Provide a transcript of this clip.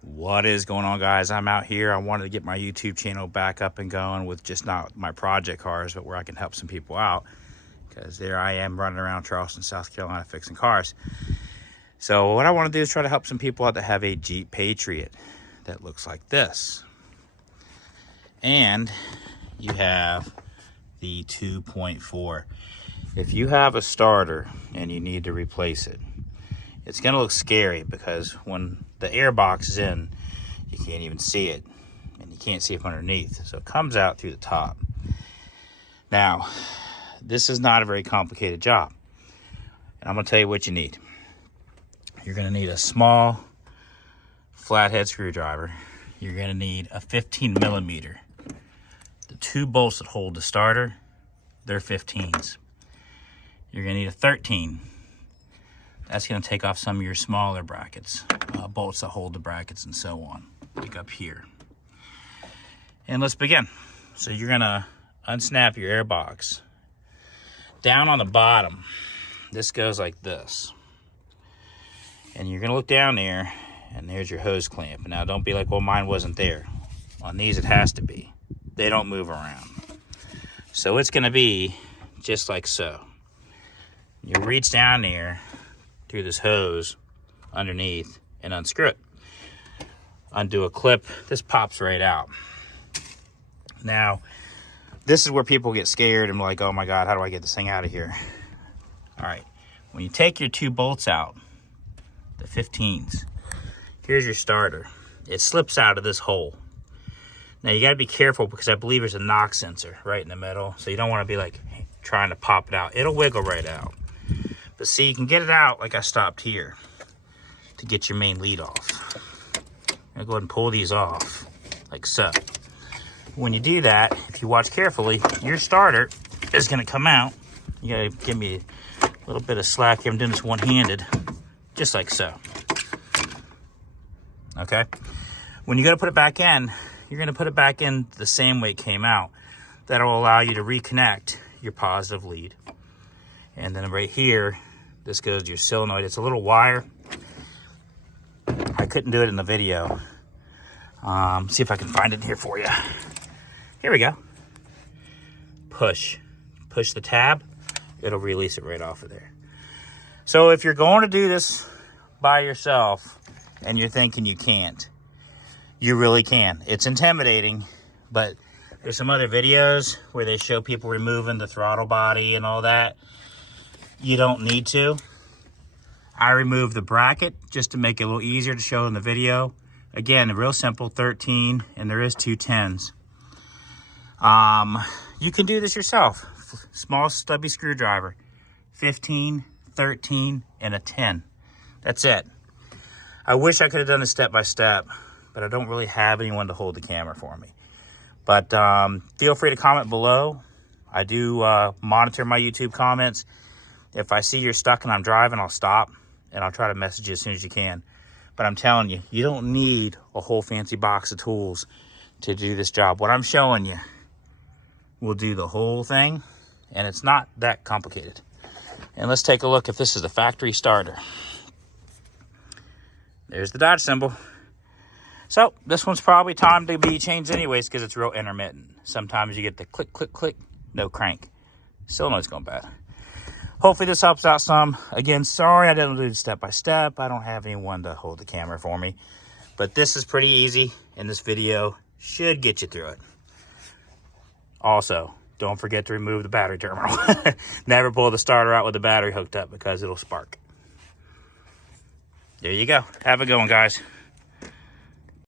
What is going on, guys? I'm out here. I wanted to get my YouTube channel back up and going with just not my project cars, but where I can help some people out, because there I am running around Charleston, South Carolina fixing cars. So what I want to do is try to help some people out that have a Jeep Patriot that looks like this. And you have the 2.4. If you have a starter and you need to replace it, it's going to look scary because when the air box is in, you can't even see it, and you can't see it from underneath. So it comes out through the top. Now, this is not a very complicated job. And I'm going to tell you what you need. You're going to need a small flathead screwdriver. You're going to need a 15 millimeter. The two bolts that hold the starter, they're 15s. You're going to need a 13. That's going to take off some of your smaller brackets, bolts that hold the brackets and so on, like up here. And let's begin. So you're going to unsnap your air box. Down on the bottom, this goes like this. And you're going to look down there, and there's your hose clamp. Now, don't be like, well, mine wasn't there. On these, it has to be. They don't move around. So it's going to be just like so. You reach down there through this hose underneath and unscrew it. Undo a clip. This pops right out. Now, this is where people get scared and like, oh my God, how do I get this thing out of here? All right, when you take your two bolts out, the 15s, here's your starter. It slips out of this hole. Now you gotta be careful because I believe there's a knock sensor right in the middle. So you don't wanna be like trying to pop it out. It'll wiggle right out. But see, you can get it out like I stopped here to get your main lead off. I'm gonna go ahead and pull these off like so. When you do that, if you watch carefully, your starter is gonna come out. You gotta give me a little bit of slack here. I'm doing this one-handed, just like so. Okay? When you go to put it back in, you're gonna put it back in the same way it came out. That'll allow you to reconnect your positive lead. And then right here, this goes to your solenoid. It's a little wire. I couldn't do it in the video. See if I can find it here for you. Here we go. Push the tab. It'll release it right off of there. So if you're going to do this by yourself and you're thinking you can't, you really can. It's intimidating, but there's some other videos where they show people removing the throttle body and all that. You don't need to. I removed the bracket just to make it a little easier to show in the video. Again, real simple, 13, and there is two 10s. You can do this yourself. Small stubby screwdriver, 15, 13, and a 10. That's it. I wish I could have done this step by step, but I don't really have anyone to hold the camera for me. But feel free to comment below. I do monitor my YouTube comments. If I see you're stuck and I'm driving, I'll stop and I'll try to message you as soon as you can. But I'm telling you, you don't need a whole fancy box of tools to do this job. What I'm showing you will do the whole thing, and it's not that complicated. And let's take a look if this is the factory starter. There's the Dodge symbol. So this one's probably time to be changed anyways because it's real intermittent. Sometimes you get the click, click, click, no crank. Solenoid's going bad. Hopefully this helps out some. Again, sorry I didn't do it step by step. I don't have anyone to hold the camera for me. But this is pretty easy, and this video should get you through it. Also, don't forget to remove the battery terminal. Never pull the starter out with the battery hooked up because it'll spark. There you go. Have a good one, guys.